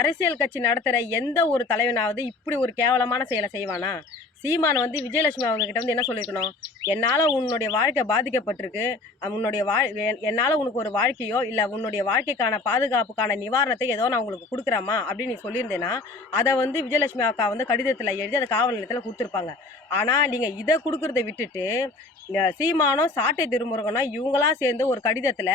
அரசியல் கட்சி நடத்துகிற எந்த ஒரு தலைவனாவது இப்படி ஒரு கேவலமான செயலை செய்வானா? சீமான் வந்து விஜயலட்சுமி அவங்ககிட்ட வந்து என்ன சொல்லியிருக்கணும்? என்னால் உன்னுடைய வாழ்க்கை பாதிக்கப்பட்டிருக்கு. உன்னுடைய வாழ் என்னால் உனக்கு ஒரு வாழ்க்கையோ இல்லை உன்னுடைய வாழ்க்கைக்கான பாதுகாப்புக்கான நிவாரணத்தை ஏதோ நான் உங்களுக்கு கொடுக்குறேம்மா அப்படின்னு நீ சொல்லியிருந்தேன்னா அதை வந்து விஜயலட்சுமி அக்கா வந்து கடிதத்தில் எழுதி அதை காவல் நிலையத்தில் கொடுத்துருப்பாங்க. ஆனால் நீங்கள் இதை கொடுக்குறத விட்டுட்டு சீமானோ சாட்டை திருமுருகனும் இவங்களாம் சேர்ந்து ஒரு கடிதத்தில்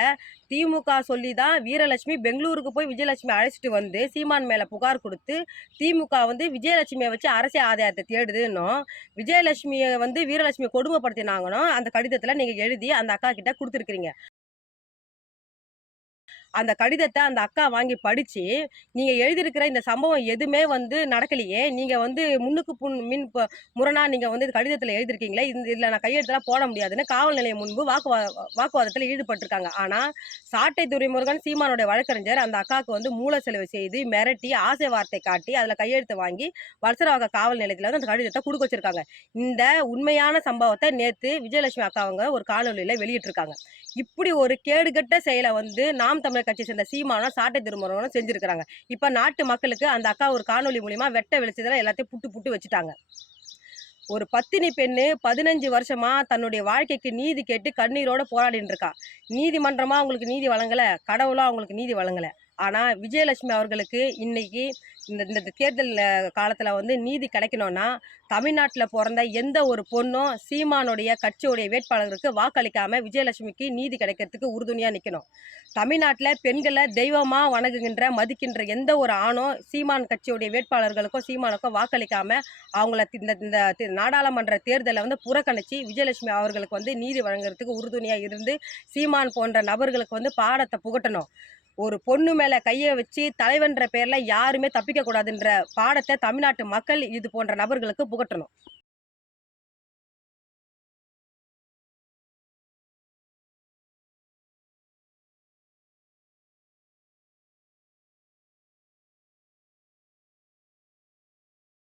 திமுக சொல்லி தான் வீரலட்சுமி பெங்களூருக்கு போய் விஜயலட்சுமி அழைச்சிட்டு வந்து சீமான் மேலே புகார் கொடுத்து திமுக வந்து விஜயலட்சுமியை வச்சு அரசியல் ஆதாயத்தை தேடுதுன்னும் விஜயலட்சுமியை வந்து வீரலட்சுமியை கொடுமைப்படுத்தினாங்கன்னு அந்த கடிதத்தில் நீங்கள் எழுதி அந்த அக்கா கிட்ட கொடுத்துருக்கீங்க அந்த கடிதத்தை அந்த அக்கா வாங்கி படித்து நீங்கள் எழுதியிருக்கிற இந்த சம்பவம் எதுவுமே வந்து நடக்கலையே. நீங்கள் வந்து முன்னுக்கு புண் மின் முரணாக நீங்கள் வந்து கடிதத்தில் எழுதியிருக்கீங்களே இந்த இதில் நான் கையெழுத்தெல்லாம் போட முடியாதுன்னு காவல் நிலையம் முன்பு வாக்குவா வாக்குவாதத்தில் ஈடுபட்டிருக்காங்க. ஆனால் சாட்டை துரைமுருகன் சீமானுடைய வழக்கறிஞர் அந்த அக்காவுக்கு வந்து மூல செலவு செய்து மிரட்டி ஆசை வார்த்தை காட்டி அதில் கையெழுத்து வாங்கி வலசரவாக காவல் நிலையத்தில் வந்து அந்த கடிதத்தை கொடுக்க வச்சிருக்காங்க. இந்த உண்மையான சம்பவத்தை நேற்று விஜயலட்சுமி அக்கா அவங்க ஒரு காணொலியில் வெளியிட்டிருக்காங்க. இப்படி ஒரு கேடுகட்ட செயலை வந்து நாம் தமிழர் கட்சி சேர்ந்த சீமானும் சாட்டை திருமணம் செஞ்சிருக்கிறாங்க. இப்போ நாட்டு மக்களுக்கு அந்த அக்கா ஒரு காணொலி மூலியமா வெட்ட வெளிச்சதில் எல்லாத்தையும் புட்டு புட்டு வச்சுட்டாங்க. ஒரு பத்தினி பெண்ணு பதினஞ்சு வருஷமா தன்னுடைய வாழ்க்கைக்கு நீதி கேட்டு கண்ணீரோட போராடிட்டு இருக்கா. நீதிமன்றமா அவங்களுக்கு நீதி வழங்கல கடவுளும் அவங்களுக்கு நீதி வழங்கலை. ஆனால் விஜயலட்சுமி அவர்களுக்கு இன்னைக்கு இந்த இந்த தேர்தல் காலத்தில் வந்து நீதி கிடைக்கணும்னா தமிழ்நாட்டில் பிறந்த எந்த ஒரு பொண்ணும் சீமானுடைய கட்சியுடைய வேட்பாளருக்கு வாக்களிக்காமல் விஜயலட்சுமிக்கு நீதி கிடைக்கிறதுக்கு உறுதுணையாக நிற்கணும் தமிழ்நாட்டில் பெண்களை தெய்வமாக வணங்குகின்ற மதிக்கின்ற எந்த ஒரு ஆணும் சீமான் கட்சியுடைய வேட்பாளர்களுக்கோ சீமானுக்கோ வாக்களிக்காமல் அவங்கள இந்த இந்த நாடாளுமன்ற தேர்தலை வந்து புறக்கணித்து விஜயலட்சுமி அவர்களுக்கு வந்து நீதி வழங்குறதுக்கு உறுதுணையாக இருந்து சீமான் போன்ற நபர்களுக்கு வந்து பாடத்தை புகட்டணும். ஒரு பொண்ணு மேல கையை வச்சு தலைவன்ற பேர்ல யாருமே தப்பிக்க கூடாதுன்ற பாடத்தை தமிழ்நாட்டு மக்கள் இது போன்ற நபர்களுக்கு புகட்டணும்.